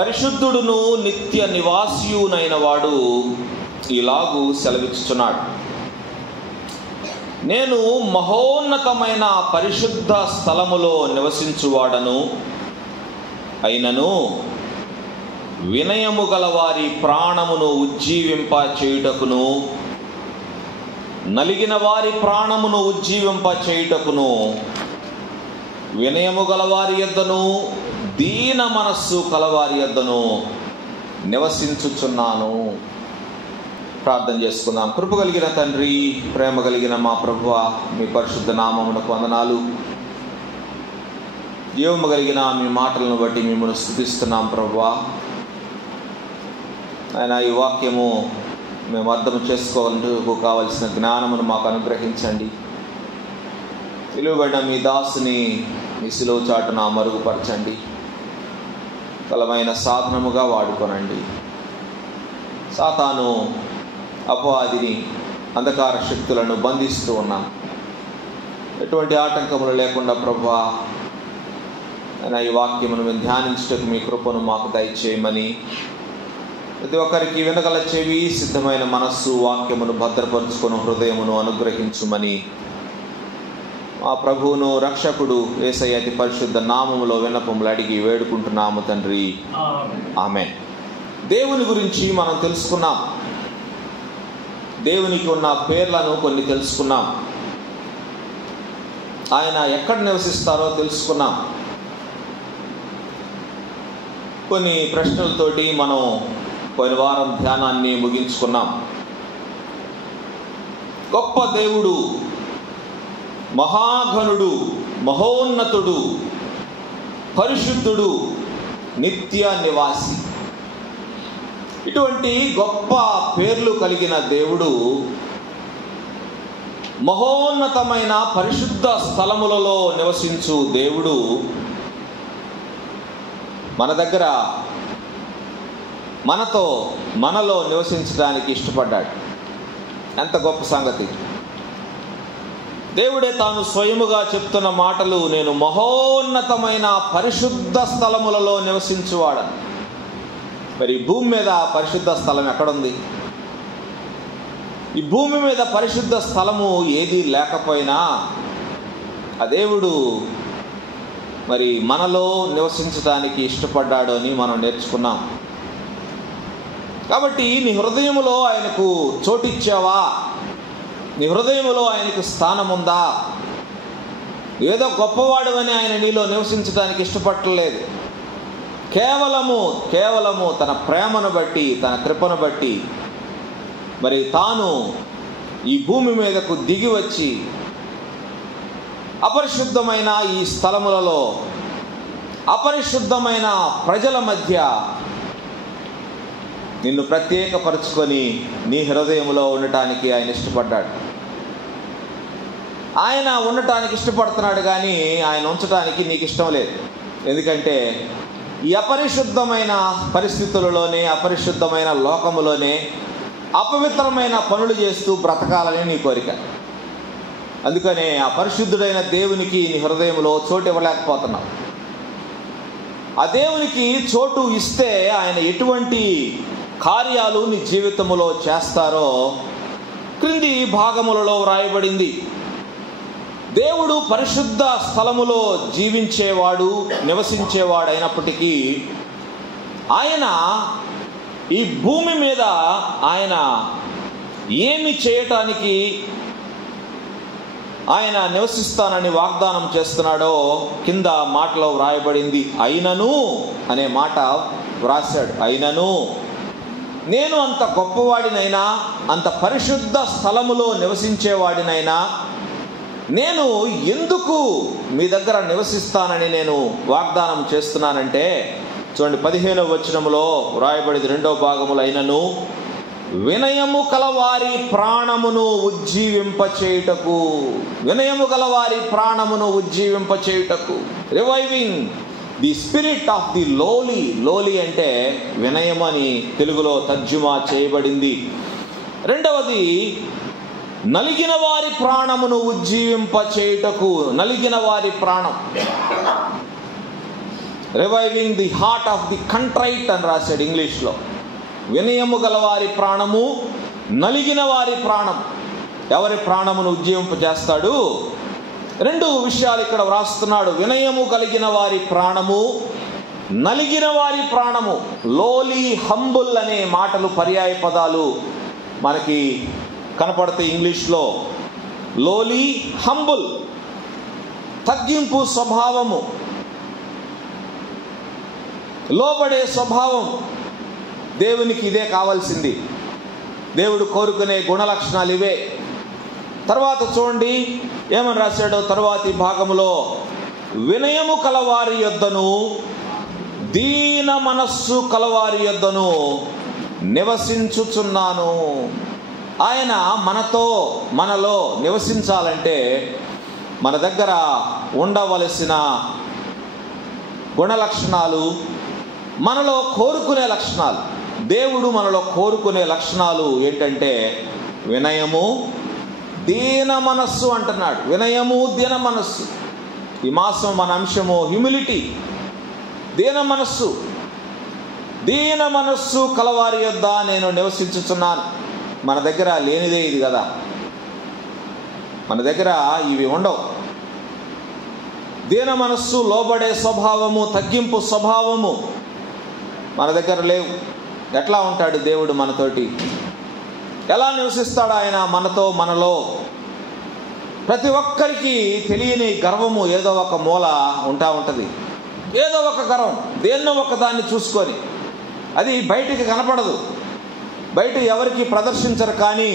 పరిశుద్ధుడును నిత్య నివాసియునైన వాడు ఇలాగూ సెలవిచ్చుచున్నాడు. నేను మహోన్నతమైన పరిశుద్ధ స్థలములో నివసించువాడను అయినను వినయము గల వారి ప్రాణమును ఉజ్జీవింప చేయుటకును నలిగిన వారి ప్రాణమును ఉజ్జీవింప చేయుటకును వినయము గలవారి యొద్దను దీన మనస్సు కలవారి యొద్దను నివసించుచున్నాను. ప్రార్థన చేసుకుందాం. కృప కలిగిన తండ్రి, ప్రేమ కలిగిన మా ప్రభువా, మీ పరిశుద్ధ నామమునకు వందనాలు. జీవము కలిగిన మీ మాటలను బట్టి మిమ్మల్ని స్తుతిస్తున్నాం ప్రభువా. ఆయన ఈ వాక్యము మేము అర్థం చేసుకోవాలందుకు కావలసిన జ్ఞానమును మాకు అనుగ్రహించండి. పిలువబడిన మీ దాసుని మీ శిలువ చాటున మరుగుపరచండి. బలమైన సాధనముగా వాడుకొనండి. సాతాను అపవాదిని అంధకార శక్తులను బంధిస్తూ ఉన్నాం. ఎటువంటి ఆటంకములు లేకుండా ప్రభువా ఈ వాక్యమును మేము ధ్యానించుటకు మీ కృపను మాకు దయచేయమని, ప్రతి ఒక్కరికి వినగల చెవి, సిద్ధమైన మనస్సు, వాక్యమును భద్రపరుచుకుని హృదయమును అనుగ్రహించుమని మా ప్రభువును రక్షకుడు యేసయ్య అతి పరిశుద్ధ నామములో విన్నపములు అడిగి వేడుకుంటున్నాము తండ్రి, ఆమేన్. దేవుని గురించి మనం తెలుసుకున్నాం. దేవునికి ఉన్న పేర్లను కొన్ని తెలుసుకున్నాం. ఆయన ఎక్కడ నివసిస్తారో తెలుసుకున్నాం. కొన్ని ప్రశ్నలతోటి మనం పోయిన వారం ధ్యానాన్ని ముగించుకున్నాం. గొప్ప దేవుడు, మహాఘనుడు, మహోన్నతుడు, పరిశుద్ధుడు, నిత్య నివాసి, ఇటువంటి గొప్ప పేర్లు కలిగిన దేవుడు మహోన్నతమైన పరిశుద్ధ స్థలములలో నివసించు దేవుడు మన దగ్గర మనలో నివసించడానికి ఇష్టపడ్డాడు. ఎంత గొప్ప సంగతి! దేవుడే తాను స్వయముగా చెప్తున్న మాటలు, నేను మహోన్నతమైన పరిశుద్ధ స్థలములలో నివసించువాడను. మరి భూమి మీద పరిశుద్ధ స్థలం ఎక్కడుంది? ఈ భూమి మీద పరిశుద్ధ స్థలము ఏది లేకపోయినా ఆ దేవుడు మరి మనలో నివసించడానికి ఇష్టపడ్డాడు అని మనం నేర్చుకున్నాం. కాబట్టి నీ హృదయములో ఆయనకు చోటిచ్చావా? నీ హృదయములో ఆయనకు స్థానం ఉందా? ఏదో గొప్పవాడు అని ఆయన నీలో నివసించడానికి ఇష్టపడలేదు. కేవలము తన ప్రేమను బట్టి, తన కృపను బట్టి మరి తాను ఈ భూమి మీదకు దిగి వచ్చి అపరిశుద్ధమైన ఈ స్థలములలో అపరిశుద్ధమైన ప్రజల మధ్య నిన్ను ప్రత్యేకపరుచుకొని నీ హృదయంలో ఉండటానికి ఆయన ఇష్టపడ్డాడు. ఆయన ఉండటానికి ఇష్టపడుతున్నాడు, కానీ ఆయన ఉంచడానికి నీకు ఇష్టం లేదు. ఎందుకంటే ఈ అపరిశుద్ధమైన పరిస్థితులలోనే, అపరిశుద్ధమైన లోకములోనే అపవిత్రమైన పనులు చేస్తూ బ్రతకాలని నీ కోరిక. అందుకనే ఆ పరిశుద్ధుడైన దేవునికి నీ హృదయంలో చోటు ఇవ్వలేకపోతున్నావు. ఆ దేవునికి చోటు ఇస్తే ఆయన ఎటువంటి కార్యాలు నీ జీవితంలో చేస్తారో క్రింది భాగములలో వ్రాయబడింది. దేవుడు పరిశుద్ధ స్థలములో జీవించేవాడు, నివసించేవాడు అయినప్పటికీ ఆయన ఈ భూమి మీద ఆయన ఏమి చేయటానికి ఆయన నివసిస్తానని వాగ్దానం చేస్తున్నాడో కింద మాటలో వ్రాయబడింది. అయినను అనే మాట వ్రాశాడు. అయినను నేను అంత గొప్పవాడినైనా, అంత పరిశుద్ధ స్థలములో నివసించేవాడినైనా నేను ఎందుకు మీ దగ్గర నివసిస్తానని నేను వాగ్దానం చేస్తున్నానంటే, చూడండి 15వ వచనములో వ్రాయబడింది 2వ భాగములో, అయినను వినయము కలవారి ప్రాణమును ఉజ్జీవింపచేయుటకు, వినయము గలవారి ప్రాణమును ఉజ్జీవింపచేయుటకు, reviving the spirit of the lowly. Lowly అంటే వినయం అని తెలుగులో తర్జుమా చేయబడింది. రెండవది నలిగిన వారి ప్రాణమును ఉజ్జీవింపచేయుటకు. నలిగిన వారి ప్రాణం reviving the heart of the contrite అని రాశాడు ఇంగ్లీష్లో. వినయము గల వారి ప్రాణము, నలిగిన వారి ప్రాణం. ఎవరి ప్రాణమును ఉజ్జీవింపజేస్తాడు? రెండు విషయాలు ఇక్కడ వ్రాస్తున్నాడు. వినయము కలిగిన వారి ప్రాణము, నలిగిన వారి ప్రాణము. లోలీ, హంబుల్ అనే మాటలు పర్యాయ పదాలు మనకి కనపడతాయి ఇంగ్లీష్లో. లోలీ, హంబుల్, తగ్గింపు స్వభావము, లోబడే స్వభావం. దేవునికి ఇదే కావాల్సింది. దేవుడు కోరుకునే గుణలక్షణాలు ఇవే. తర్వాత చూడండి ఏమని రాశాడో తర్వాతి భాగంలో. వినయము కలవారి యొద్దను, దీన మనస్సు కలవారి యొద్దను నివసించుచున్నాను. ఆయన మనలో నివసించాలంటే మన దగ్గర ఉండవలసిన గుణలక్షణాలు, మనలో కోరుకునే లక్షణాలు, దేవుడు మనలో కోరుకునే లక్షణాలు ఏంటంటే వినయము, దీన మనస్సు అంటున్నాడు. వినయము, దీన మనస్సు. ఈ మాసం మన అంశము హ్యూమిలిటీ. దీన మనస్సు. దీన మనస్సు కలవారి యొద్ద నేను నివసించుచున్నాను. మన దగ్గర లేనిదే ఇది కదా. మన దగ్గర ఇవి ఉండవు. దీన మనస్సు, లోబడే స్వభావము, తగ్గింపు స్వభావము మన దగ్గర లేవు. ఎట్లా ఉంటాడు దేవుడు మనతోటి? ఎలా నివసిస్తాడు ఆయన మనలో? ప్రతి ఒక్కరికి తెలియని గర్వము ఏదో ఒక మూల ఉంటుంది. ఏదో ఒక గర్వం, దేన్నో ఒక దాన్ని చూసుకొని. అది బయటికి కనపడదు, బయట ఎవరికి ప్రదర్శించరు. కానీ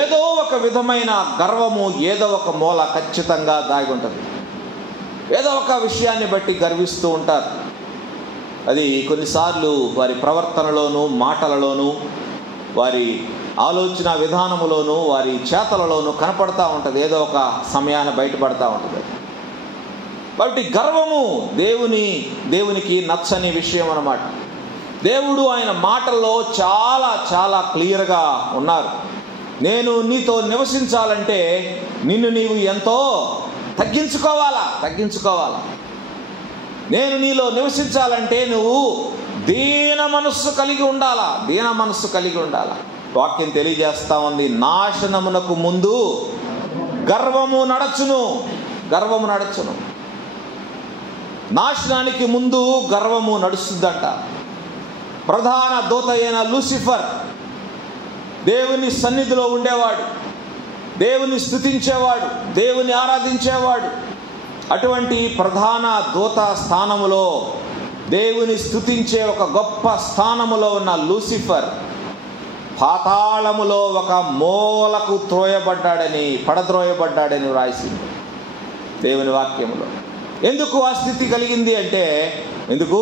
ఏదో ఒక విధమైన గర్వము ఏదో ఒక మూల ఖచ్చితంగా దాగి ఉంటుంది. ఏదో ఒక విషయాన్ని బట్టి గర్విస్తూ ఉంటారు. అది కొన్నిసార్లు వారి ప్రవర్తనలోనూ, మాటలలోనూ, వారి ఆలోచన విధానములోనూ, వారి చేతలలోనూ కనపడతా ఉంటుంది. ఏదో ఒక సమయాన బయటపడతా ఉంటుంది. కాబట్టి గర్వము దేవునికి నచ్చని విషయం అన్నమాట. దేవుడు ఆయన మాటల్లో చాలా చాలా క్లియర్గా ఉన్నారు. నేను నీతో నివసించాలంటే నిన్ను నీవు ఎంతో తగ్గించుకోవాలా. నేను నీలో నివసించాలంటే నువ్వు దీన మనస్సు కలిగి ఉండాలా. వాక్యం తెలియజేస్తా ఉంది, నాశనమునకు ముందు గర్వము నడచును. నాశనానికి ముందు గర్వము నడుస్తుందంట. ప్రధాన దూత అయిన లూసిఫర్ దేవుని సన్నిధిలో ఉండేవాడు, దేవుని స్తుతించేవాడు, దేవుని ఆరాధించేవాడు. అటువంటి ప్రధాన దూత స్థానములో, దేవుని స్తుతించే ఒక గొప్ప స్థానములో ఉన్న లూసిఫర్ పాతాళములో ఒక మూలకు పడద్రోయబడ్డాడని వ్రాసింది దేవుని వాక్యములో. ఎందుకు ఆ స్థితి కలిగింది అంటే, ఎందుకు?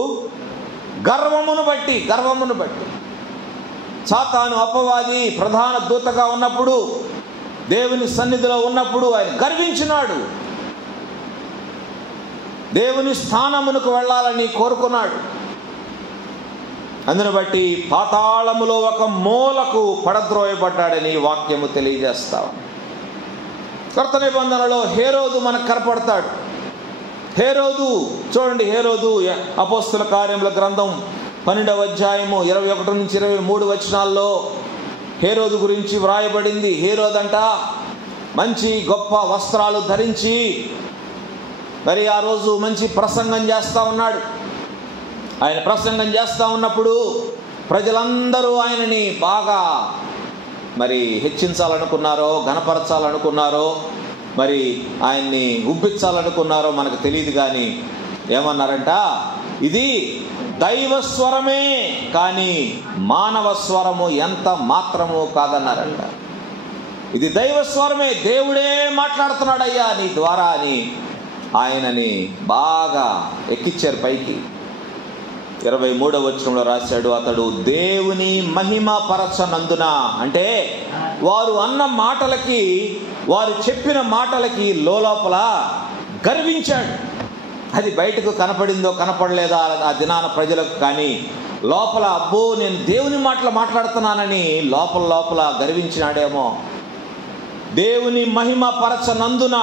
గర్వమును బట్టి. సాతాను అపవాది ప్రధాన దూతగా ఉన్నప్పుడు, దేవుని సన్నిధిలో ఉన్నప్పుడు ఆయన గర్వించినాడు. దేవుని స్థానమునకు వెళ్ళాలని కోరుకున్నాడు. అందును బట్టి పాతాళములో ఒక మూలకు పడద్రోయబడ్డాడని వాక్యము తెలియజేస్తాం. కొత్త నిబంధనలో హేరోదు మనకు కనపడతాడు. చూడండి, హేరోదు అపోస్తుల కార్యముల గ్రంథం 12వ అధ్యాయము 21 నుంచి 23 వచనాల్లో హేరోదు గురించి వ్రాయబడింది. హేరోదంట మంచి గొప్ప వస్త్రాలు ధరించి మరి ఆ రోజు మంచి ప్రసంగం చేస్తూ ఉన్నాడు. ఆయన ప్రసంగం చేస్తూ ఉన్నప్పుడు ప్రజలందరూ ఆయనని బాగా మరి హెచ్చించాలనుకున్నారో, ఘనపరచాలనుకున్నారో, మరి ఆయన్ని ఉబ్బించాలనుకున్నారో మనకు తెలియదు. కానీ ఏమన్నారంట, ఇది దైవ స్వరమే కానీ మానవ స్వరము ఎంత మాత్రము కాదన్నారంట. ఇది దైవ స్వరమే, దేవుడే మాట్లాడుతున్నాడయ్యా నీ ద్వారా అని ఆయనని బాగా ఎక్కిచ్చారు పైకి. 23వ వచనంలో రాశాడు, అతడు దేవుని మహిమ పరచనందున, అంటే వారు అన్న మాటలకి, వారు చెప్పిన మాటలకి లోపల గర్వించాడు. అది బయటకు కనపడిందో కనపడలేదా ఆ దినాన ప్రజలకు, కానీ లోపల అబ్బో నేను దేవుని మాటలు మాట్లాడుతున్నానని లోపల గర్వించినాడేమో. దేవుని మహిమ పరచనందున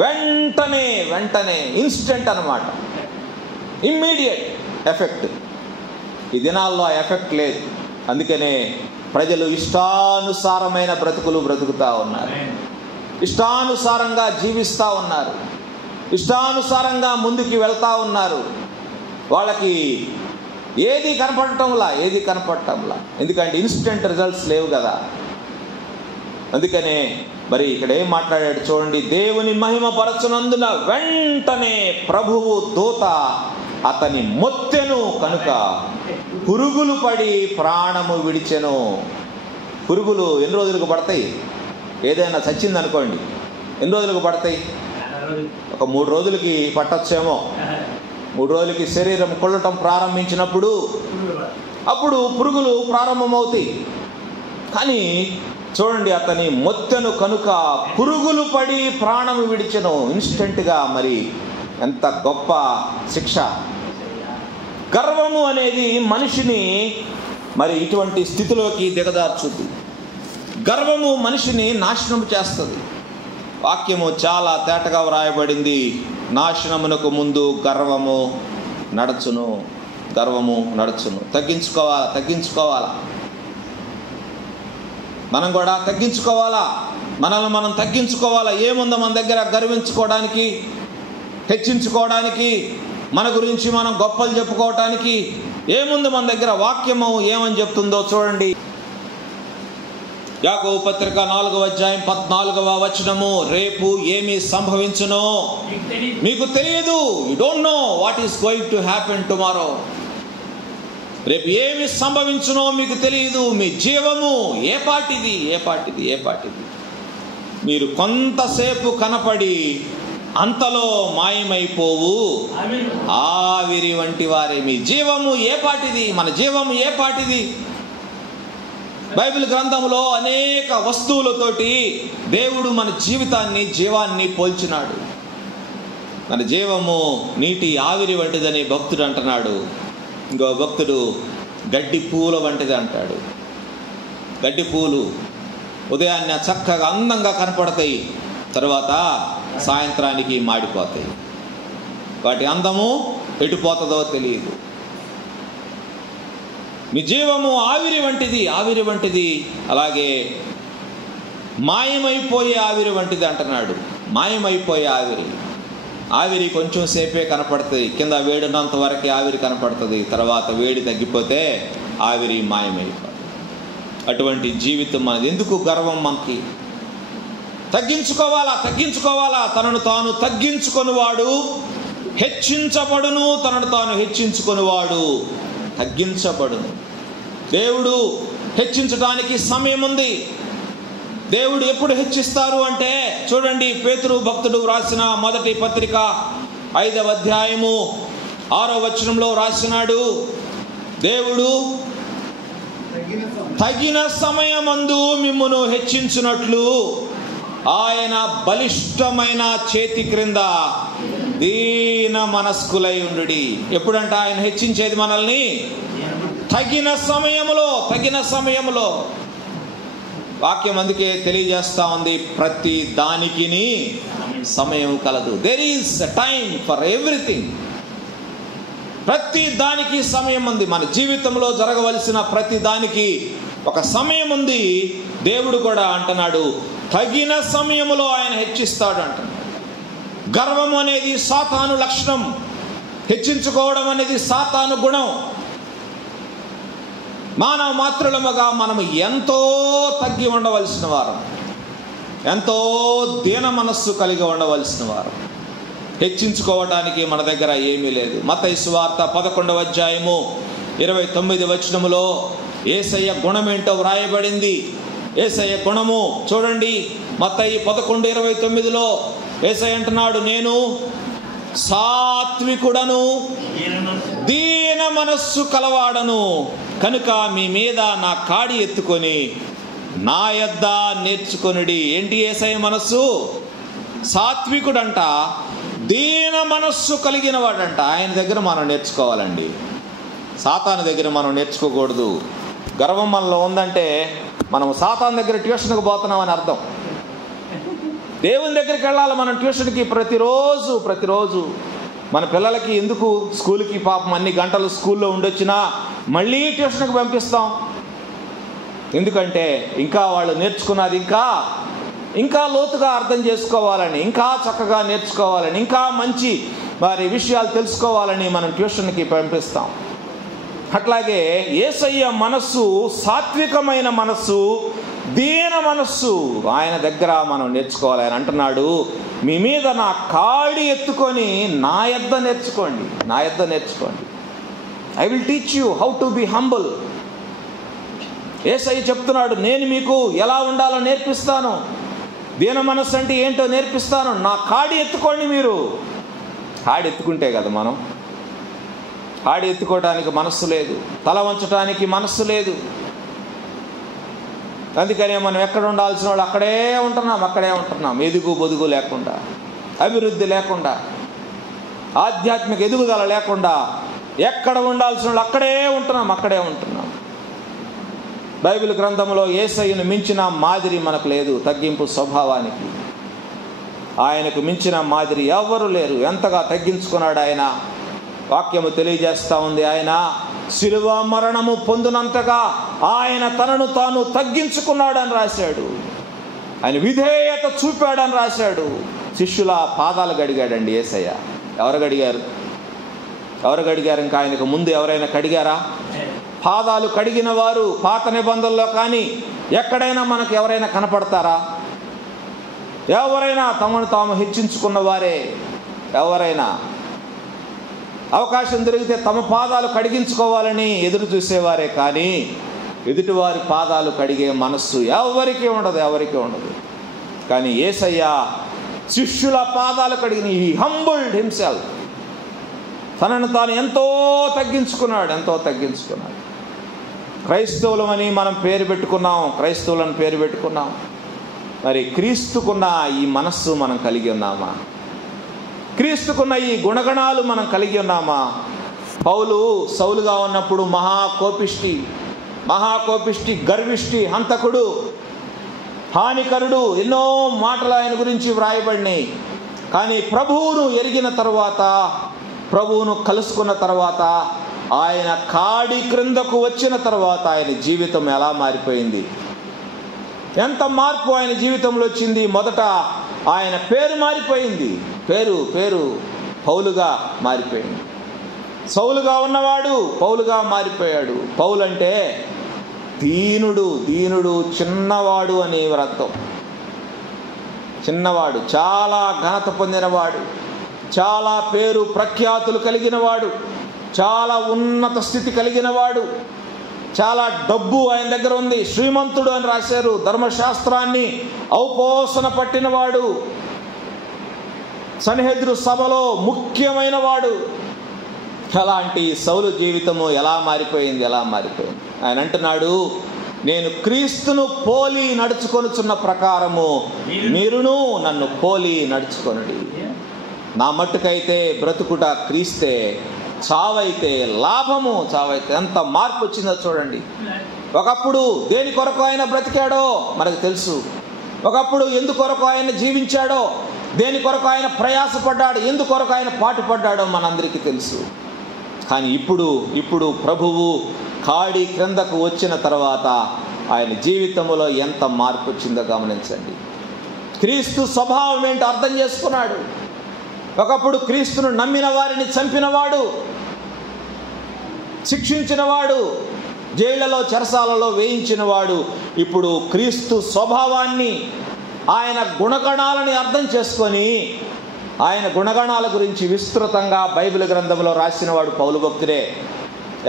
వెంటనే ఇన్స్టెంట్ అన్నమాట. Immediate effect. ఈ దినాల్లో ఆ ఎఫెక్ట్ లేదు. అందుకనే ప్రజలు ఇష్టానుసారమైన బ్రతుకులు బ్రతుకుతూ ఉన్నారు, ఇష్టానుసారంగా జీవిస్తూ ఉన్నారు, ఇష్టానుసారంగా ముందుకు వెళ్తూ ఉన్నారు. వాళ్ళకి ఏది కనపడటంలా. ఎందుకంటే ఇన్స్టెంట్ రిజల్ట్స్ లేవు కదా. అందుకనే మరి ఇక్కడ ఏం మాట్లాడాడు చూడండి. దేవుని మహిమపరచునందున వెంటనే ప్రభువు దూత అతని మొత్తెను కనుక పురుగులు పడి ప్రాణము విడిచెను. పురుగులు ఎన్ని రోజులకు పడతాయి? ఏదైనా చచ్చింది అనుకోండి, ఎన్ని రోజులకు పడతాయి? ఒక 3 రోజులకి పట్టొచ్చేమో. 3 రోజులకి శరీరం కొల్లటం ప్రారంభించినప్పుడు అప్పుడు పురుగులు ప్రారంభమవుతాయి. కానీ చూడండి, అతని మొత్తెను కనుక పురుగులు పడి ప్రాణము విడిచెను. ఇన్స్టెంట్గా. మరి ఎంత గొప్ప శిక్ష! గర్వము అనేది మనిషిని మరి ఇటువంటి స్థితిలోకి దిగదార్చుద్ది. గర్వము మనిషిని నాశనం చేస్తుంది. వాక్యము చాలా తేటగా వ్రాయబడింది. నాశనమునకు ముందు గర్వము నడచును. తగ్గించుకోవాలా. మనం కూడా తగ్గించుకోవాలా. మనల్ని మనం తగ్గించుకోవాలా. ఏముందో మన దగ్గర గర్వించుకోవడానికి, హెచ్చించుకోవడానికి, మన గురించి మనం గొప్పలు చెప్పుకోవటానికి ఏముంది మన దగ్గర? వాక్యము ఏమని చెప్తుందో చూడండి. యాకోబు పత్రిక 4వ అధ్యాయం 14వ వచనము. రేపు ఏమి సంభవించునో మీకు తెలియదు. You don't know what is going to happen tomorrow. రేపు ఏమి సంభవించునో మీకు తెలియదు. మీ జీవము ఏ పాటిది. మీరు కొంతసేపు కనపడి అంతలో మాయమైపోవు ఆవిరి వంటి వారే. మీ జీవము ఏ పాటిది? మన జీవము ఏ పాటిది? బైబిల్ గ్రంథంలో అనేక వస్తువులతోటి దేవుడు మన జీవాన్ని పోల్చినాడు. మన జీవము నీటి ఆవిరి వంటిదని భక్తుడు అంటున్నాడు. ఇంకో భక్తుడు గడ్డి పూల వంటిది అంటాడు. గడ్డి పూలు ఉదయాన్నే చక్కగా అందంగా కనపడతాయి, తర్వాత సాయంత్రానికి మాడిపోతాయి. వాటి అందము ఎటుపోతుందో తెలియదు. మీ జీవము ఆవిరి వంటిది. అలాగే మాయమైపోయే ఆవిరి వంటిది అంటున్నాడు. మాయమైపోయే ఆవిరి కొంచెం సేపే కనపడుతుంది. కింద వేడినంత వరకే ఆవిరి కనపడుతుంది. తర్వాత వేడి తగ్గిపోతే ఆవిరి మాయమైపోతుంది. అటువంటి జీవితం మనది. ఎందుకు గర్వం? మనకి తగ్గించుకోవాలా. తనను తాను తగ్గించుకొనివాడు హెచ్చించబడును. తనను తాను హెచ్చించుకొనివాడు తగ్గించబడును. దేవుడు హెచ్చించడానికి సమయం ఉంది. దేవుడు ఎప్పుడు హెచ్చిస్తారు అంటే చూడండి, పేతురు భక్తుడు రాసిన మొదటి పత్రిక 5వ అధ్యాయము 6వ వచనంలో రాసినాడు. దేవుడు తగిన సమయమందు మిమ్మును హెచ్చించునట్లు ఆయన బలిష్టమైన చేతి క్రింద దీన మనస్కులై ఉండుడి. ఎప్పుడంట ఆయన హెచ్చించేది మనల్ని? తగిన సమయములో. వాక్యం అందుకే తెలియజేస్తా ఉంది, ప్రతి దానికి సమయం కలదు. There is a time for everything. ప్రతి దానికి సమయం ఉంది. మన జీవితంలో జరగవలసిన ప్రతి దానికి ఒక సమయం ఉంది. దేవుడు కూడా అంటున్నాడు, తగిన సమయములో ఆయన హెచ్చిస్తాడు అంటున్నాడు. గర్వం అనేది సాతాను లక్షణం. హెచ్చించుకోవడం అనేది సాతాను గుణం. మానవ మాత్రులముగా మనం ఎంతో తగ్గి ఉండవలసిన వారం, ఎంతో దీన మనస్సు కలిగి ఉండవలసిన వారం. హెచ్చించుకోవడానికి మన దగ్గర ఏమీ లేదు. మత్తయి సువార్త 11వ అధ్యాయము 29వ వచనములో యేసయ్య గుణమేంటో వ్రాయబడింది. యేసయ్య గుణము చూడండి. మత్తయి 11:29లో యేసయ్య అంటున్నాడు, నేను సాత్వికుడను దీన మనస్సు కలవాడను కనుక మీ మీద నా కాడి ఎత్తుకొని నా యొద్ద నేర్చుకొనుడి. ఏంటి యేసయ్య మనస్సు? సాత్వికుడంట, దీన మనస్సు కలిగిన వాడంట. ఆయన దగ్గర మనం నేర్చుకోవాలండి. సాతాను దగ్గర మనం నేర్చుకోకూడదు. గర్వం మనలో ఉందంటే మనం సాతాను దగ్గర ట్యూషన్కి పోతున్నామని అర్థం. దేవుని దగ్గరికి వెళ్ళాలి మనం ట్యూషన్కి ప్రతిరోజు. మన పిల్లలకి ఎందుకు స్కూల్కి పాపం అన్ని గంటలు స్కూల్లో ఉండొచ్చినా మళ్ళీ ట్యూషన్కి పంపిస్తాం. ఎందుకంటే ఇంకా వాళ్ళు నేర్చుకున్నది ఇంకా లోతుగా అర్థం చేసుకోవాలని, ఇంకా చక్కగా నేర్చుకోవాలని, ఇంకా మంచి వారి విషయాలు తెలుసుకోవాలని మనం ట్యూషన్కి పంపిస్తాం. అట్లాగే యేసయ్య మనస్సు సాత్వికమైన మనస్సు, దీన మనస్సు. ఆయన దగ్గర మనం నేర్చుకోవాలి. ఆయన అంటున్నాడు, మీ మీద నా కాడి ఎత్తుకొని నా యొద్ద నేర్చుకోండి. I will teach you how to be humble. Yesayya చెప్తున్నాడు, నేను మీకు ఎలా ఉండాలో నేర్పిస్తాను. దీన మనస్సు అంటే ఏంటో నేర్పిస్తాను. నా కాడి ఎత్తుకోండి. మీరు కాడి ఎత్తుకుంటే కదా మనం. కాడి ఎత్తుకోవడానికి మనస్సు లేదు, తల వంచడానికి మనస్సు లేదు. అందుకనే మనం ఎక్కడ ఉండాల్సిన వాళ్ళు అక్కడే ఉంటున్నాం. ఎదుగు బొదుగు లేకుండా, అభివృద్ధి లేకుండా, ఆధ్యాత్మిక ఎదుగుదల లేకుండా ఎక్కడ ఉండాల్సిన వాళ్ళు అక్కడే ఉంటున్నాం. బైబిల్ గ్రంథంలో యేసయ్యను మించిన మాదిరి మనకు లేదు. తగ్గింపు స్వభావానికి ఆయనకు మించిన మాదిరి ఎవరు లేరు. ఎంతగా తగ్గించుకున్నాడు ఆయన. వాక్యము తెలియజేస్తూ ఉంది, ఆయన శిలువ మరణము పొందినంతగా ఆయన తనను తాను తగ్గించుకున్నాడని రాశాడు. ఆయన విధేయత చూపాడని రాశాడు. శిష్యుల పాదాలు గడిగాడండి యేసయ్య. ఎవరు గడిగారు? ఇంకా ఆయనకు ముందు ఎవరైనా కడిగారా? పాదాలు కడిగిన వారు పాత నిబంధనలో కానీ ఎక్కడైనా మనకు ఎవరైనా కనపడతారా? ఎవరైనా తమను తాము హెచ్చించుకున్న వారే. ఎవరైనా అవకాశం దొరికితే తమ పాదాలు కడిగించుకోవాలని ఎదురు చూసేవారే కానీ ఎదుటివారి పాదాలు కడిగే మనస్సు ఎవరికీ ఉండదు. కానీ యేసయ్య శిష్యుల పాదాలు కడిగిన హి హంబుల్డ్ హిమ్సెల్ఫ్. తనను తాను ఎంతో తగ్గించుకున్నాడు. క్రైస్తవులమని మనం క్రైస్తవులను పేరు పెట్టుకున్నాం. మరి క్రీస్తుకున్న ఈ మనస్సు మనం కలిగి ఉన్నామా? క్రీస్తుకున్న ఈ గుణగణాలు మనం కలిగి ఉన్నామా? పౌలు సౌలుగా ఉన్నప్పుడు మహాకోపిష్టి, గర్విష్టి, హంతకుడు, హానికరుడు, ఎన్నో మాటలు ఆయన గురించి వ్రాయబడినాయి. కానీ ప్రభువును ఎరిగిన తర్వాత, ప్రభువును కలుసుకున్న తర్వాత, ఆయన కాడి క్రిందకు వచ్చిన తర్వాత ఆయన జీవితం ఎలా మారిపోయింది, ఎంత మార్పు ఆయన జీవితంలో వచ్చింది. మొదట ఆయన పేరు మారిపోయింది. పేరు పౌలుగా మారిపోయింది. సౌలుగా ఉన్నవాడు పౌలుగా మారిపోయాడు. పౌలు అంటే దీనుడు, చిన్నవాడు అనే అర్థం. చిన్నవాడు, చాలా ఘనత పొందినవాడు, చాలా పేరు ప్రఖ్యాతులు కలిగినవాడు, చాలా ఉన్నత స్థితి కలిగినవాడు, చాలా డబ్బు ఆయన దగ్గర ఉంది, శ్రీమంతుడు అని రాశారు. ధర్మశాస్త్రాన్ని ఔపోసన పట్టినవాడు, సన్హెద్రు సభలో ముఖ్యమైన వాడు. అలాంటి సౌలు జీవితము ఎలా మారిపోయింది. ఆయన అంటున్నాడు, నేను క్రీస్తును పోలి నడుచుకొనుచున్న ప్రకారము మీరును నన్ను పోలి నడుచుకొనుడి. నా మట్టుకైతే బ్రతుకుట క్రీస్తే, చావైతే లాభము. ఎంత మార్పు వచ్చిందో చూడండి. ఒకప్పుడు దేని కొరకు ఆయన బ్రతికాడో మనకు తెలుసు. ఒకప్పుడు ఎందుకొరకు ఆయన జీవించాడో, దేని కొరకు ఆయన ప్రయాసపడ్డాడు, ఎందుకొరకు ఆయన పాటుపడ్డాడో మనందరికీ తెలుసు. కానీ ఇప్పుడు ప్రభువు కాడి క్రిందకు వచ్చిన తర్వాత ఆయన జీవితంలో ఎంత మార్పు వచ్చిందో గమనించండి. క్రీస్తు స్వభావం ఏంటో అర్థం చేసుకున్నాడు. ఒకప్పుడు క్రీస్తును నమ్మిన వారిని చంపినవాడు, శిక్షించినవాడు, జైళ్లలో చెరసాలలో వేయించినవాడు ఇప్పుడు క్రీస్తు స్వభావాన్ని, ఆయన గుణగణాలని అర్థం చేసుకొని ఆయన గుణగణాల గురించి విస్తృతంగా బైబిల్ గ్రంథంలో రాసినవాడు పౌలు భక్తుడే.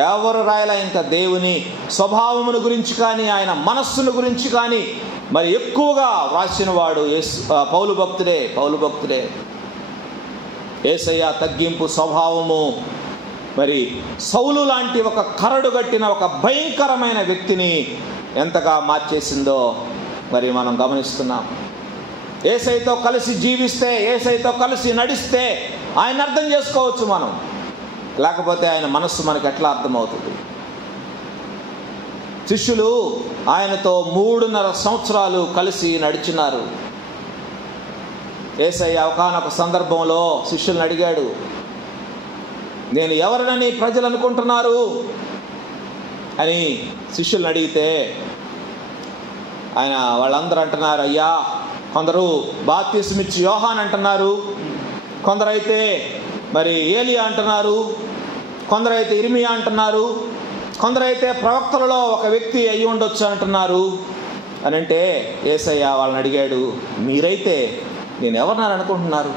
ఎవరు రాయలా ఇంకా దేవుని స్వభావమును గురించి కానీ ఆయన మనస్సును గురించి కానీ మరి ఎక్కువగా రాసినవాడు పౌలు భక్తుడే. యేసయ్య తగ్గింపు స్వభావము మరి సౌలు లాంటి ఒక కరడు గట్టిన ఒక భయంకరమైన వ్యక్తిని ఎంతగా మార్చేసిందో మరి మనం గమనిస్తున్నాం. యేసయ్యతో కలిసి జీవిస్తే, యేసయ్యతో కలిసి నడిస్తే ఆయన అర్థం చేసుకోవచ్చు మనం. లేకపోతే ఆయన మనస్సు మనకు ఎట్లా అర్థమవుతుంది? శిష్యులు ఆయనతో 3.5 సంవత్సరాలు కలిసి నడిచినారు. యేసయ్య ఒకానొక సందర్భంలో శిష్యులను అడిగాడు, నేను ఎవరినని ప్రజలు అనుకుంటున్నారు అని శిష్యులను అడిగితే ఆయన వాళ్ళందరూ అంటున్నారు, అయ్యా కొందరు బాప్తిస్మిచ్చి యోహాన్ అంటున్నారు, కొందరైతే మరి ఏలియా అంటున్నారు, కొందరైతే ఇర్మియా అంటున్నారు, కొందరైతే ప్రవక్తలలో ఒక వ్యక్తి అయి ఉండొచ్చు అంటున్నారు అని అంటే యేసయ్య వాళ్ళని అడిగాడు, మీరైతే నేను ఎవరిని అనుకుంటున్నారు,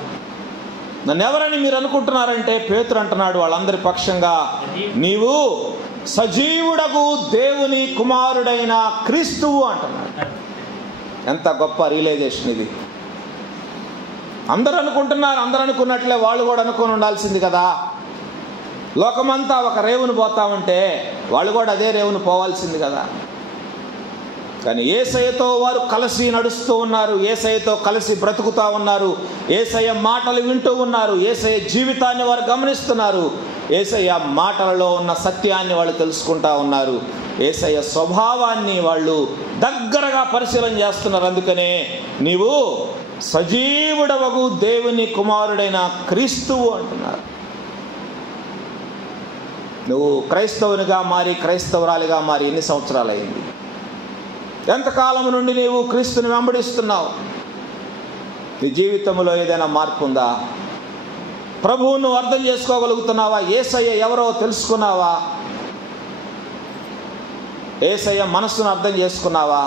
నన్ను ఎవరని మీరు అనుకుంటున్నారంటే పేతురు అంటున్నాడు వాళ్ళందరి పక్షంగా, నీవు సజీవుడకు దేవుని కుమారుడైన క్రీస్తువు అంటున్నాడు. ఎంత గొప్ప రియలైజేషన్ ఇది. అందరూ అనుకుంటున్నారు, అందరూ అనుకున్నట్లే వాళ్ళు కూడా అనుకుని ఉండాల్సింది కదా. లోకమంతా ఒక రేవును పోతామంటే వాళ్ళు కూడా అదే రేవును పోవాల్సింది కదా. కానీ యేసయ్యతో వారు కలిసి నడుస్తూ ఉన్నారు, యేసయ్యతో కలిసి బ్రతుకుతూ ఉన్నారు, యేసయ్య మాటలు వింటూ ఉన్నారు, యేసయ్య జీవితాన్ని వారు గమనిస్తున్నారు, యేసయ్య మాటలలో ఉన్న సత్యాన్ని వాళ్ళు తెలుసుకుంటా ఉన్నారు, యేసయ్య స్వభావాన్ని వాళ్ళు దగ్గరగా పరిశీలన చేస్తున్నారు. అందుకనే నీవు సజీవుడవగు దేవుని కుమారుడైన క్రీస్తువు అంటున్నారు. నువ్వు క్రైస్తవునిగా మారి క్రైస్తవురాలిగా మారి ఎన్ని సంవత్సరాలు అయింది? ఎంతకాలం నుండి నీవు క్రీస్తుని వెంబడిస్తున్నావు? నీ జీవితంలో ఏదైనా మార్పు ఉందా? ప్రభువును అర్థం చేసుకోగలుగుతున్నావా? యేసయ్య ఎవరో తెలుసుకున్నావా? యేసయ్య మనస్సును అర్థం చేసుకున్నావా?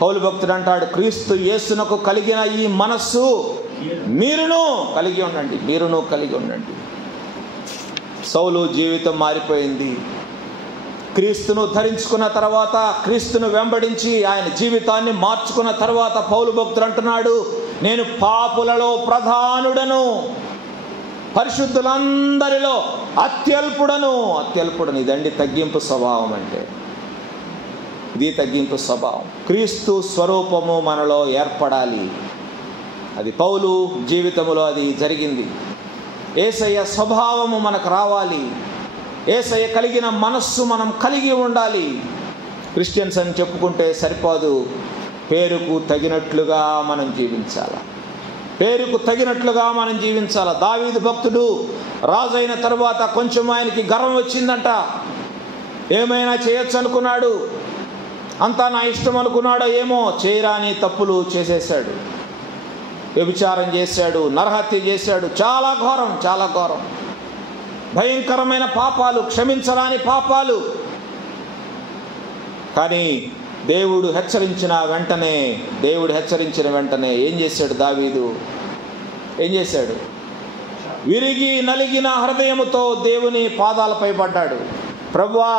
పౌలు భక్తుడు అంటాడు, క్రీస్తు యేసునకు కలిగిన ఈ మనస్సు మీరును కలిగి ఉండండి, మీరును కలిగి ఉండండి. సౌలు జీవితం మారిపోయింది. క్రీస్తును ధరించుకున్న తర్వాత, క్రీస్తును వెంబడించి ఆయన జీవితాన్ని మార్చుకున్న తర్వాత పౌలు భక్తుడు అంటున్నాడు, నేను పాపులలో ప్రధానుడను, పరిశుద్ధులందరిలో అత్యల్పుడను. అత్యల్పుడను, ఇదండి తగ్గింపు స్వభావం అంటే. ఇది తగ్గింపు స్వభావం. క్రీస్తు స్వరూపము మనలో ఏర్పడాలి. అది పౌలు జీవితంలో అది జరిగింది. యేసయ్య స్వభావము మనకు రావాలి. యేసయ్య కలిగిన మనస్సు మనం కలిగి ఉండాలి. క్రిస్టియన్స్ అని చెప్పుకుంటే సరిపోదు, పేరుకు తగినట్లుగా మనం జీవించాలి. పేరుకు తగినట్లుగా మనం జీవించాలి. దావీదు భక్తుడు రాజైన తర్వాత కొంచెం ఆయనకి గర్వం వచ్చిందంట. ఏమైనా చేయొచ్చు అనుకున్నాడు, అంతా నా ఇష్టం అనుకున్నాడో ఏమో, చేయరాని తప్పులు చేసేసాడు. వ్యభిచారం చేశాడు, నరహత్య చేశాడు. చాలా ఘోరం, చాలా ఘోరం, భయంకరమైన పాపాలు, క్షమించరాని పాపాలు. కానీ దేవుడు హెచ్చరించిన వెంటనే ఏం చేశాడు దావీదు? ఏం చేశాడు? విరిగి నలిగిన హృదయముతో దేవుని పాదాలపై పడ్డాడు. ప్రభువా,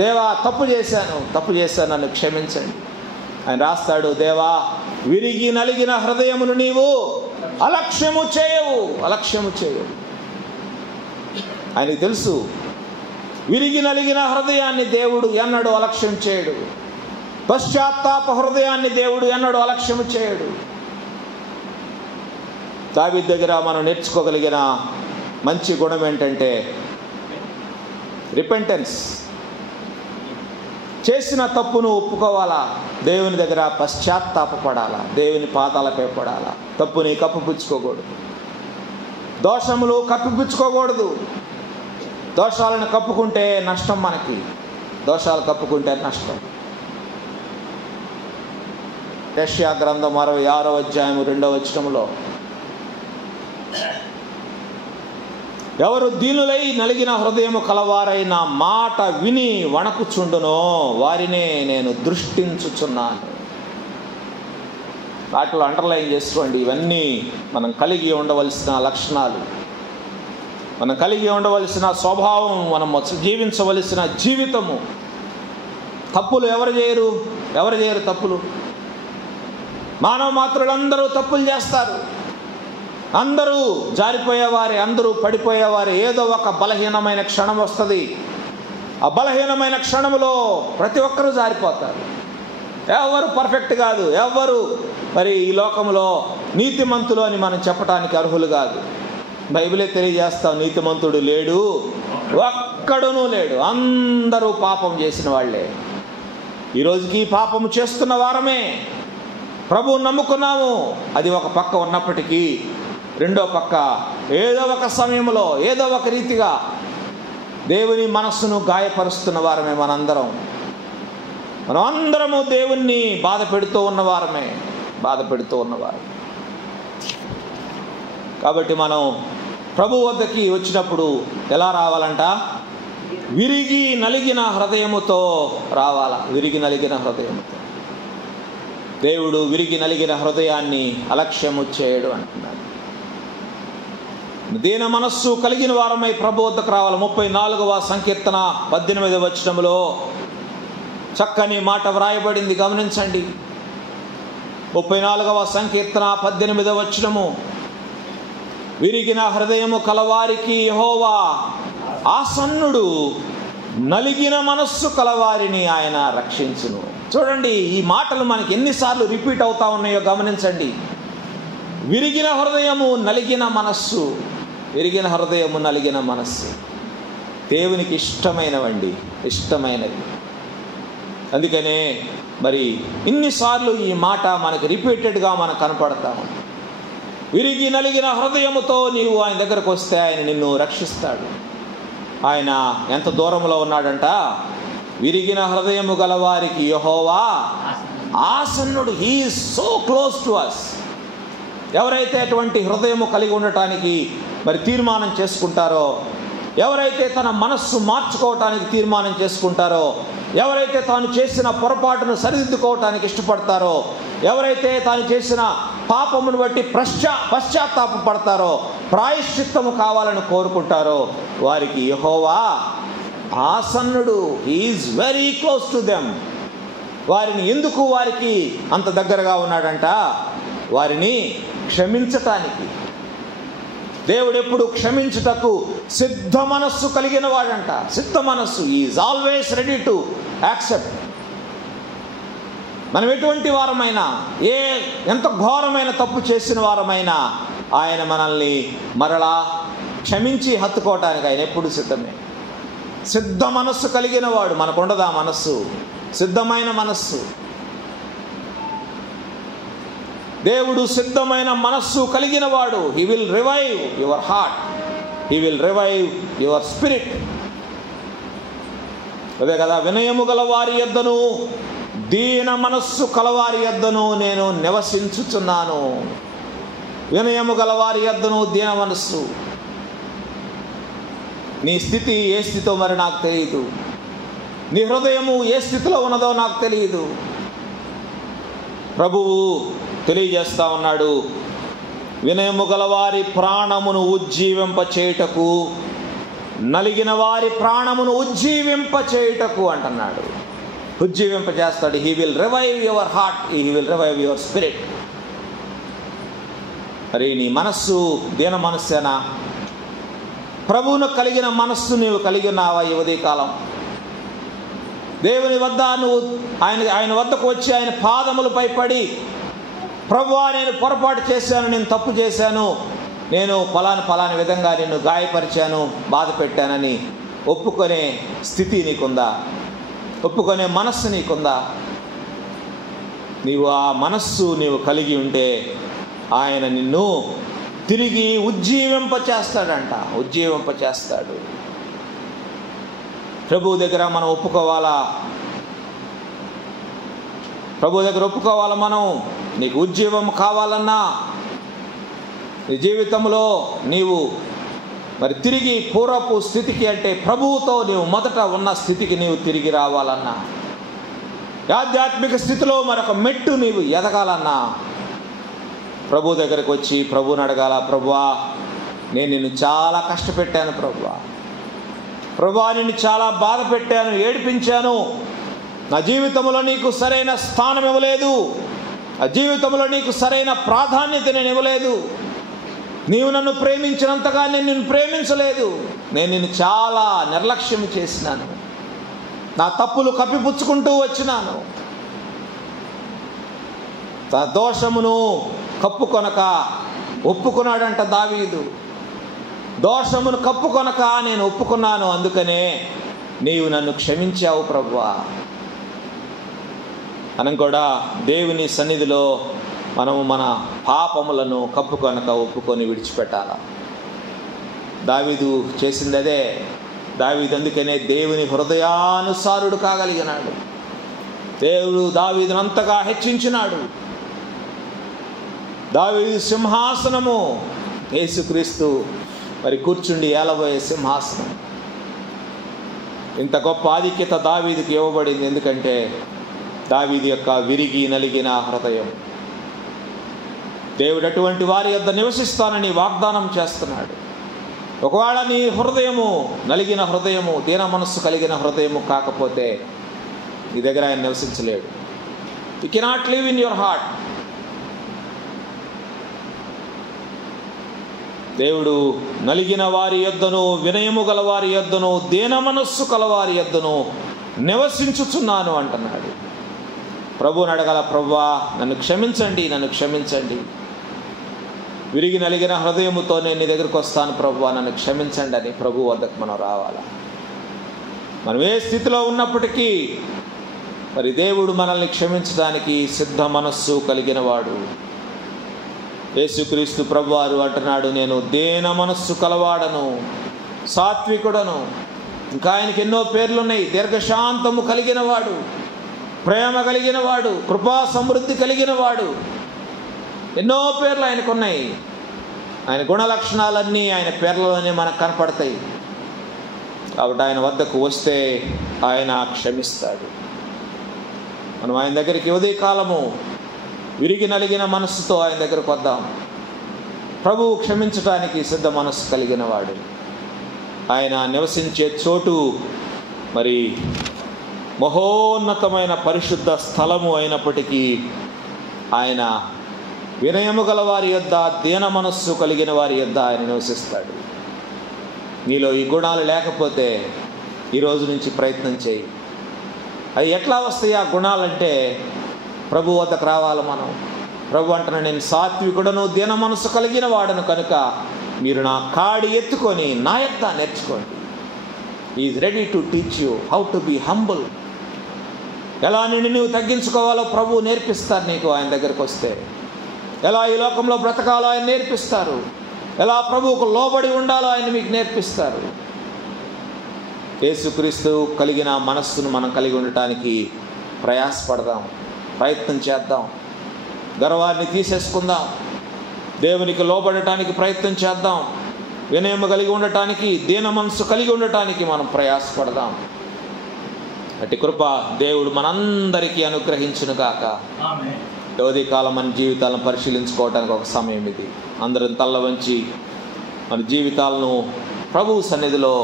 దేవా, తప్పు చేశాను, నన్ను క్షమించండి. ఆయన రాస్తాడు, దేవా, విరిగి నలిగిన హృదయమును నీవు అలక్ష్యము చేయవు. ఆయనకు తెలుసు, విరిగి నలిగిన హృదయాన్ని దేవుడు ఎన్నడూ అలక్ష్యం చేయడు. పశ్చాత్తాప హృదయాన్ని దేవుడు ఎన్నడూ అలక్ష్యం చేయడు. దావీదు దగ్గర మనం నేర్చుకోగలిగిన మంచి గుణం ఏంటంటే రిపెంటెన్స్. చేసిన తప్పును ఒప్పుకోవాలా, దేవుని దగ్గర పశ్చాత్తాపడాలా, దేవుని పాదాలపై పడాలా. తప్పుని కప్పిపుచ్చుకోకూడదు, దోషములు కప్పిపుచ్చుకోకూడదు. దోషాలను కప్పుకుంటే నష్టం, మనకి దోషాలు కప్పుకుంటే నష్టం. యెషయా గ్రంథం 66వ అధ్యాయం 2వ వచనంలో, ఎవరు దీనులై నలిగిన హృదయము కలవారై నా మాట విని వణకుచుండునో వారినే నేను దృష్టించుచున్నాను. వాటిలో అండర్లైన్ చేసుకోండి. ఇవన్నీ మనం కలిగి ఉండవలసిన లక్షణాలు, మనం కలిగి ఉండవలసిన స్వభావం, మనం జీవించవలసిన జీవితము. తప్పులు ఎవరు చేయరు తప్పులు? మానవ మాత్రులందరూ తప్పులు చేస్తారు. అందరూ జారిపోయేవారే, అందరూ పడిపోయేవారే. ఏదో ఒక బలహీనమైన క్షణం వస్తుంది. ఆ బలహీనమైన క్షణంలో ప్రతి ఒక్కరూ జారిపోతారు. ఎవరు పర్ఫెక్ట్ కాదు, ఎవరు మరి ఈ లోకంలో నీతిమంతులు అని మనం చెప్పడానికి అర్హులు కాదు. బైబిలే తెలియజేస్తాం, నీతిమంతుడు లేడు, ఒక్కడునూ లేడు, అందరూ పాపం చేసిన వాళ్ళే. ఈరోజుకి పాపము చేస్తున్న వారమే. ప్రభువుని నమ్ముకున్నాము, అది ఒక పక్క ఉన్నప్పటికీ రెండో పక్క ఏదో ఒక సమయంలో ఏదో ఒక రీతిగా దేవుని మనస్సును గాయపరుస్తున్న వారమే మనమందరము దేవుణ్ణి బాధ పెడుతూ ఉన్నవారు. కాబట్టి మనం ప్రభు వద్దకి వచ్చినప్పుడు ఎలా రావాలంట? విరిగి నలిగిన హృదయముతో రావాలా. విరిగి నలిగిన హృదయముతో. దేవుడు విరిగి నలిగిన హృదయాన్ని అలక్ష్యము చేయడు అంటున్నాడు. దీన మనస్సు కలిగిన వారమై ప్రభు వద్దకు రావాలి. 34వ సంకీర్తన 18వ వచనములో చక్కని మాట వ్రాయబడింది, గమనించండి. 34వ సంకీర్తన 18వ వచనము, విరిగిన హృదయము కలవారికి యెహోవా ఆసన్నుడు, నలిగిన మనస్సు కలవారిని ఆయన రక్షించును. చూడండి, ఈ మాటలు మనకి ఎన్నిసార్లు రిపీట్ అవుతా ఉన్నాయో గమనించండి. విరిగిన హృదయము, నలిగిన మనస్సు. విరిగిన హృదయము, నలిగిన మనస్సు దేవునికి ఇష్టమైనవి. అందుకనే మరి ఇన్నిసార్లు ఈ మాట మనకి రిపీటెడ్గా మనకు కనపడతాము. విరిగి నలిగిన హృదయముతో నీవు ఆయన దగ్గరకు వస్తే ఆయన నిన్ను రక్షిస్తాడు. ఆయన ఎంత దూరంలో ఉన్నాడంట? విరిగిన హృదయము గలవారికి యెహోవా ఆసన్నుడు. He is so close to us. ఎవరైతే అటువంటి హృదయము కలిగి ఉండటానికి మరి తీర్మానం చేసుకుంటారో, ఎవరైతే తన మనస్సు మార్చుకోవటానికి తీర్మానం చేసుకుంటారో, ఎవరైతే తాను చేసిన పొరపాటును సరిదిద్దుకోవటానికి ఇష్టపడతారో, ఎవరైతే తాను చేసిన పాపమును బట్టి పశ్చాత్తాపడతారో, ప్రాయశ్చిత్తము కావాలని కోరుకుంటారో, వారికి యెహోవా ఆసన్నుడు. He is very close to them. ఎందుకు వారికి అంత దగ్గరగా ఉన్నాడంట? వారిని క్షమించటానికి. దేవుడు ఎప్పుడు క్షమించుటకు సిద్ధ మనస్సు కలిగిన వాడంట. సిద్ధ మనస్సు. Is always ready to accept. మనం ఎటువంటి వారమైనా, ఎంత ఘోరమైన తప్పు చేసిన వారమైనా ఆయన మనల్ని మరలా క్షమించి హత్తుకోవటానికి ఆయన ఎప్పుడు సిద్ధమే. సిద్ధ మనస్సు కలిగిన వాడు. మనకుండదా మనస్సు? సిద్ధమైన మనస్సు. దేవుడు సిద్ధమైన మనస్సు కలిగిన వాడు. He will revive your heart, he will revive your spirit. అదే కదా, వినయము గల వారి యొద్దను దీన మనస్సు కలవారి యొద్దను నేను నివసించుచున్నాను. వినయము గల వారి యొద్దను దీన మనస్సు. నీ స్థితి ఏ స్థితితో మరి నాకు తెలియదు. నీ హృదయము ఏ స్థితిలో ఉన్నదో నాకు తెలియదు. ప్రభువు తెలియజేస్తా ఉన్నాడు, వినయము గల వారి ప్రాణమును ఉజ్జీవింప చేయుటకు, నలిగిన వారి ప్రాణమును ఉజ్జీవింప చేయుటకు అంటున్నాడు. ఉజ్జీవింప చేస్తాడు. He will revive your heart, he will revive your spirit. మరి నీ మనస్సు దీన మనస్సేనా? ప్రభువును కలిగిన మనస్సు నీవు కలిగి ఉన్నావా? ఈ ఉదయకాలం దేవుని వద్ద నువ్వు ఆయన వద్దకు వచ్చి ఆయన పాదములపై పడి, ప్రభువా నేను పొరపాటు చేశాను, నేను తప్పు చేశాను, నేను ఫలాని విధంగా నిన్ను గాయపరిచాను, బాధ పెట్టానని ఒప్పుకునే స్థితి నీకుందా? ఒప్పుకునే మనస్సు నీకుందా? నీవు ఆ మనస్సు నీవు కలిగి ఉంటే ఆయన నిన్ను తిరిగి ఉజ్జీవింప చేస్తాడు. ప్రభువు దగ్గర మనం ఒప్పుకోవాలా. మనం. నీకు ఉజ్జీవం కావాలన్నా, నీ జీవితంలో నీవు మరి తిరిగి పూర్వపు స్థితికి, అంటే ప్రభువుతో నీవు మొదట ఉన్న స్థితికి నీవు తిరిగి రావాలన్నా, ఆధ్యాత్మిక స్థితిలో మరొక మెట్టు నీవు ఎదగాలన్నా, ప్రభు దగ్గరకు వచ్చి ప్రభువుని అడగాల. ప్రభువా నేను నిన్ను చాలా కష్టపెట్టాను, ప్రభువా నిన్ను చాలా బాధ పెట్టాను, ఏడిపించాను, నా జీవితంలో నీకు సరైన స్థానం ఇవ్వలేదు, నా జీవితంలో నీకు సరైన ప్రాధాన్యత నేను ఇవ్వలేదు, నీవు నన్ను ప్రేమించినంతగా నేను నిన్ను ప్రేమించలేదు, నేను నిన్ను చాలా నిర్లక్ష్యం చేసినాను, నా తప్పులు కప్పిపుచ్చుకుంటూ వచ్చినాను. తన దోషమును కప్పుకొనక ఒప్పుకున్నాడంట దావీదు. దోషమును కప్పుకొనక నేను ఒప్పుకున్నాను, అందుకనే నీవు నన్ను క్షమించావు ప్రభువా. మనం కూడా దేవుని సన్నిధిలో మనము మన పాపములను కప్పుకొనక ఒప్పుకొని విడిచిపెట్టాల. దావీదు చేసింది అదే. దావీదు అందుకనే దేవుని హృదయానుసారుడు కాగలిగినాడు. దేవుడు దావీదును అంతగా హెచ్చించినాడు. దావీదు సింహాసనము యేసుక్రీస్తు మరి కూర్చుండి ఏలబోయే సింహాసనం. ఇంత గొప్ప ఆధిక్యత దావీదుకి ఇవ్వబడింది. ఎందుకంటే దావీదు యొక్క విరిగి నలిగిన హృదయం. దేవుడు అటువంటి వారి యొద్ద నివసిస్తానని వాగ్దానం చేస్తున్నాడు. ఒకవేళ నీ హృదయము నలిగిన హృదయము, దీన మనస్సు కలిగిన హృదయము కాకపోతే నీ దగ్గర ఆయన నివసించలేడు. You cannot live in your heart. దేవుడు నలిగిన వారి యొద్దను, వినయము గల వారి యొద్దను, దీన మనస్సు కలవారి యొద్దను నివసించుచున్నాను అంటున్నాడు. ప్రభువుని అడగల, ప్రభువా నన్ను క్షమించండి, నన్ను క్షమించండి. విరిగి నలిగిన హృదయముతో నేను నీ దగ్గరికి వస్తాను ప్రభువా, నన్ను క్షమించండి అని ప్రభు వద్దకు మనం రావాలి. మనం ఏ స్థితిలో ఉన్నప్పటికీ మరి దేవుడు మనల్ని క్షమించడానికి సిద్ధ మనస్సు కలిగిన వాడు. యేసుక్రీస్తు ప్రభువారు అంటున్నాడు, నేను దీన మనస్సు కలవాడను, సాత్వికుడను. ఇంకా ఆయనకి ఎన్నో పేర్లున్నాయి. దీర్ఘశాంతము కలిగిన వాడు, ప్రేమ కలిగిన వాడు, కృపా సమృద్ధి కలిగిన వాడు. ఎన్నో పేర్లు ఆయనకున్నాయి. ఆయన గుణ లక్షణాలన్నీ ఆయన పేర్లలోనే మనకు కనపడతాయి. కాబట్టి ఆయన వద్దకు వస్తే ఆయన క్షమిస్తాడు. మనం ఆయన దగ్గరికి ఉదయకాలము విరిగి నలిగిన మనస్సుతో ఆయన దగ్గరకు వద్దాం. ప్రభువు క్షమించడానికి సిద్ధ మనస్సు కలిగిన వాడు. ఆయన నివసించే చోటు మరి మహోన్నతమైన పరిశుద్ధ స్థలము అయినప్పటికీ ఆయన వినయము గల వారి యొద్ద, దీన మనస్సు కలిగిన వారి యొద్ద ఆయన నివసిస్తాడు. నీలో ఈ గుణాలు లేకపోతే ఈరోజు నుంచి ప్రయత్నం చేయి. అవి ఎట్లా వస్తాయి ఆ గుణాలంటే ప్రభు వద్దకు రావాలి మనం. ప్రభు అంటున్నాడు, నేను సాత్వికుడను, దీన మనస్సు కలిగిన వాడను కనుక మీరు నా కాడి ఎత్తుకొని నా యొద్ద నేర్చుకోండి. Is ready to teach you how to be humble. ఎలా నిన్ను నువ్వు తగ్గించుకోవాలో ప్రభు నేర్పిస్తారు నీకు. ఆయన దగ్గరకు వస్తే ఎలా ఈ లోకంలో బ్రతకాలో ఆయన నేర్పిస్తారు. ఎలా ప్రభువుకు లోబడి ఉండాలో ఆయన మీకు నేర్పిస్తారు. యేసుక్రీస్తు కలిగిన మనస్సును మనం కలిగి ఉండటానికి ప్రయాసపడదాం, ప్రయత్నం చేద్దాం. గర్వాన్ని తీసేసుకుందాం. దేవునికి లోబడటానికి ప్రయత్నం చేద్దాం. వినయము కలిగి ఉండటానికి, దీన మనస్సు కలిగి ఉండటానికి మనం ప్రయాసపడదాం. అట్టి కృప దేవుడు మనందరికీ అనుగ్రహించును గాక. ఉదయకాలం మన జీవితాలను పరిశీలించుకోవడానికి ఒక సమయం ఇది. అందరం తల్ల వంచి మన జీవితాలను ప్రభువు సన్నిధిలో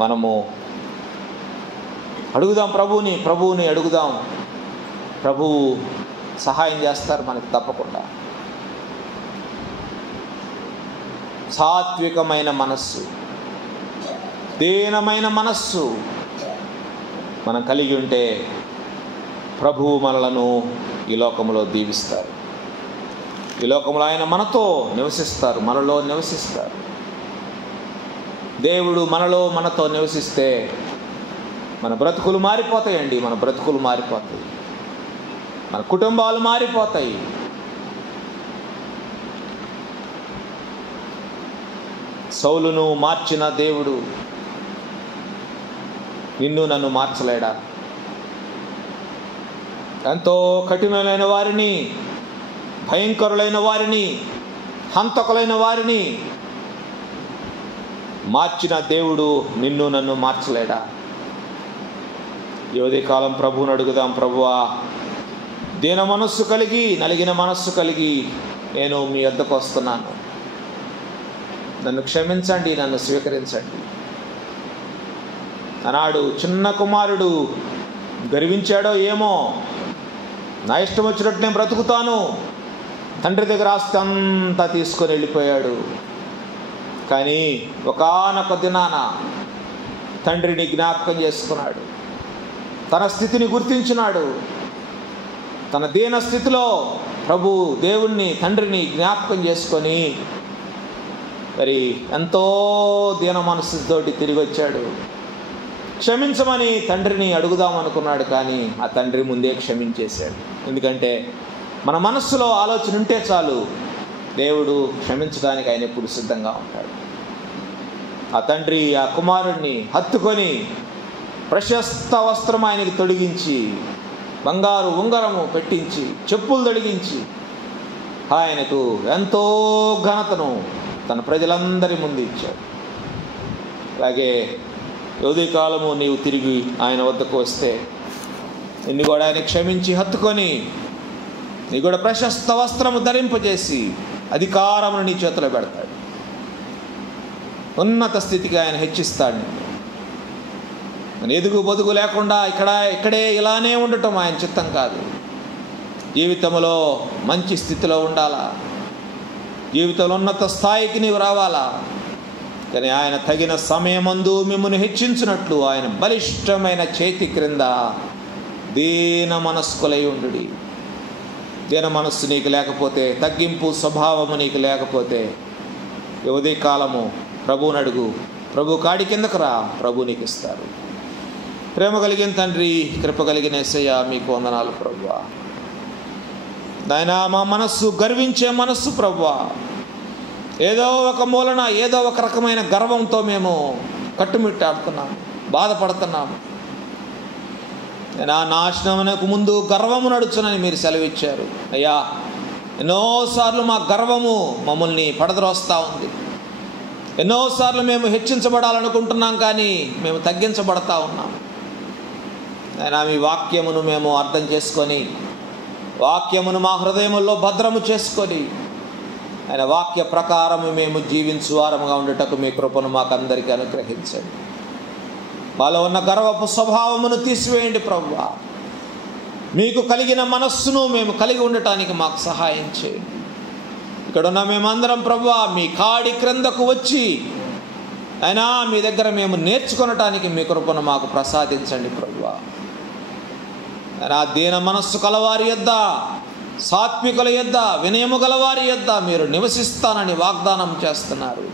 మనము అడుగుదాం. ప్రభువుని అడుగుదాం. ప్రభువు సహాయం చేస్తారు మనకు తప్పకుండా. సాత్వికమైన మనస్సు, దీనమైన మనస్సు మనం కలిగి ఉంటే ప్రభువు మనలను ఈ లోకంలో దీవిస్తారు. ఈ లోకంలో ఆయన మనతో నివసిస్తారు, మనలో నివసిస్తారు. దేవుడు మనతో నివసిస్తే మన బ్రతుకులు మారిపోతాయండి. మన బ్రతుకులు మారిపోతాయి, మన కుటుంబాలు మారిపోతాయి. సౌలును మార్చిన దేవుడు నిన్ను నన్ను మార్చలేడా? ఎంతో కఠినమైన వారిని, భయంకరులైన వారిని, హంతకులైన వారిని మార్చిన దేవుడు నిన్ను నన్ను మార్చలేడా? ఈ ఉదయకాలం ప్రభువుని అడుగుదాం. ప్రభువా, దీన మనస్సు కలిగి, నలిగిన మనస్సు కలిగి నేను మీ వద్దకు వస్తున్నాను. నన్ను క్షమించండి, నన్ను స్వీకరించండి. అన్నాడు చిన్న కుమారుడు గర్వించాడో ఏమో, నా ఇష్టం వచ్చినట్టు నేను బ్రతుకుతాను, తండ్రి దగ్గర ఆస్తి అంతా తీసుకొని వెళ్ళిపోయాడు. కానీ ఒకానొక దినాన తండ్రిని జ్ఞాపకం చేసుకున్నాడు. తన స్థితిని గుర్తించినాడు. తన దీన స్థితిలో ప్రభు దేవుణ్ణి, తండ్రిని జ్ఞాపకం చేసుకొని మరి ఎంతో దీన మనస్సుతోటి తిరిగి వచ్చాడు. క్షమించమని తండ్రిని అడుగుదాం అనుకున్నాడు. కానీ ఆ తండ్రి ముందే క్షమించేశాడు. ఎందుకంటే మన మనస్సులో ఆలోచన ఉంటే చాలు, దేవుడు క్షమించడానికి ఆయన ఎప్పుడు సిద్ధంగా ఉంటాడు. ఆ తండ్రి ఆ కుమారుణ్ణి హత్తుకొని ప్రశస్త వస్త్రం ఆయనకి తొడిగించి, బంగారు ఉంగరము పెట్టించి, చెప్పులు తొడిగించి ఆయనకు ఎంతో ఘనతను తన ప్రజలందరి ముందు ఇచ్చాడు. అలాగే ఉదయకాలము నీవు తిరిగి ఆయన వద్దకు వస్తే నిన్ను కూడా ఆయన క్షమించి హత్తుకొని నీ కూడా ప్రశస్త వస్త్రము ధరింపజేసి అధికారమును నీ చేతిలో పెడతాడు. ఉన్నత స్థితికి ఆయన హెచ్చిస్తాడు. ఎదుగు బొదుగు లేకుండా ఇక్కడే ఇలానే ఉండటం ఆయన చిత్తం కాదు. జీవితంలో మంచి స్థితిలో ఉండాలా, జీవితంలో ఉన్నత స్థాయికి నీవు రావాలా. కానీ ఆయన తగిన సమయమందు మిమ్మల్ని హెచ్చించినట్లు ఆయన బలిష్టమైన చేతి క్రింద దీన మనస్కులై ఉండుడి. దీన మనస్సు నీకు లేకపోతే, తగ్గింపు స్వభావము నీకు లేకపోతే, ఉదయ కాలము ప్రభువుని అడుగు. ప్రభు కాడి కిందకు రా, ప్రభు నీకు ఇస్తారు. ప్రేమ కలిగిన తండ్రి, కృప కలిగిన యేసయ్య, మీకు వందనాలు ప్రభువా. నాయనా, మా మనస్సు గర్వించే మనస్సు ప్రభువా. ఏదో ఒక మూలన ఏదో ఒక రకమైన గర్వంతో మేము కట్టుమిట్టాడుతున్నాము, బాధపడుతున్నాము. నా నాశనమునకు ముందు గర్వము నడుచునని మీరు సెలవిచ్చారు అయ్యా. ఎన్నోసార్లు మా గర్వము మమ్మల్ని పడద్రోస్తూ ఉంది. ఎన్నోసార్లు మేము హెచ్చించబడాలనుకుంటున్నాం, కానీ మేము తగ్గించబడతా ఉన్నాము. అయినా మీ వాక్యమును మేము అర్థం చేసుకొని, వాక్యమును మా హృదయములో భద్రము చేసుకొని, ఆయన వాక్య ప్రకారము మేము జీవించు వారముగా ఉండటకు మీ కృపను మాకందరికీ అనుగ్రహించండి. మాలో ఉన్న గర్వపు స్వభావమును తీసివేయండి ప్రభువా. మీకు కలిగిన మనస్సును మేము కలిగి ఉండటానికి మాకు సహాయం చేయండి. ఇక్కడున్న మేమందరం ప్రభువా మీ కాడి క్రిందకు వచ్చి అయినా మీ దగ్గర మేము నేర్చుకొనటానికి మీ కృపను మాకు ప్రసాదించండి ప్రభువా. అయినా దీన మనస్సు కలవారి యొద్ద, సాత్వికుల యొద్ద, వినయము గలవారి యొద్ద మీరు నివసిస్తానని వాగ్దానం చేస్తున్నారు.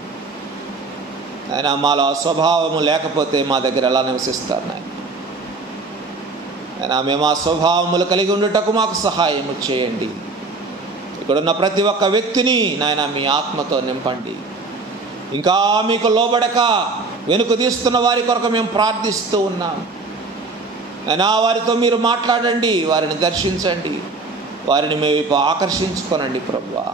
అయినా మాలో స్వభావము లేకపోతే మా దగ్గర ఎలా నివసిస్తారు నాయన? అయినా మేము ఆ స్వభావములు కలిగి ఉండటకు మాకు సహాయము చేయండి. ఇక్కడున్న ప్రతి ఒక్క వ్యక్తిని నాయన మీ ఆత్మతో నింపండి. ఇంకా మీకు లోబడక వెనుక తీస్తున్న వారి కొరకు మేము ప్రార్థిస్తూ ఉన్నాం. అయినా వారితో మీరు మాట్లాడండి, వారిని దర్శించండి, వారిని మీ వైపు ఆకర్షించుకోనండి ప్రభువా.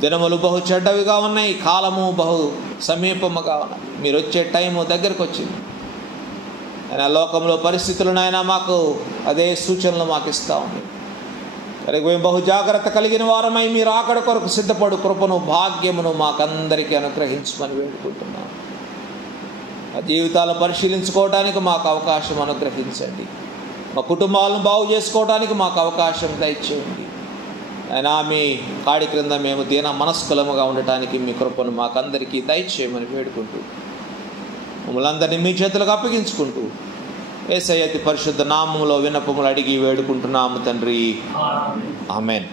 దినములు బహు చెడ్డవిగా ఉన్నాయి, కాలము బహు సమీపముగా ఉన్నాయి. మీరు వచ్చే టైము దగ్గరకు వచ్చింది. అయినా లోకంలో పరిస్థితులు నాయన మాకు అదే సూచనలు మాకు ఇస్తూ ఉంది. కనుక మేము బహు జాగ్రత్త కలిగిన వారమై మీరు ఆకడ కొరకు సిద్ధపడు కృపను, భాగ్యమును మాకందరికీ అనుగ్రహించమని వేడుకుంటున్నాం. మా జీవితాలను పరిశీలించుకోవడానికి మాకు అవకాశం అనుగ్రహించండి. మా కుటుంబాలను బాగు చేసుకోవడానికి మాకు అవకాశం దయచేయండి. అయినా మీ కాడి క్రింద మేము దీన మనస్కులముగా ఉండటానికి మీ కృపను మాకందరికీ దయచేయమని వేడుకుంటూ, మమ్మల్ని అందరినీ మీ చేతులకు అప్పగించుకుంటూ యేసయ్య అతి పరిశుద్ధ నామములో విన్నపములు అడిగి వేడుకుంటున్నాము తండ్రి. ఆమేన్.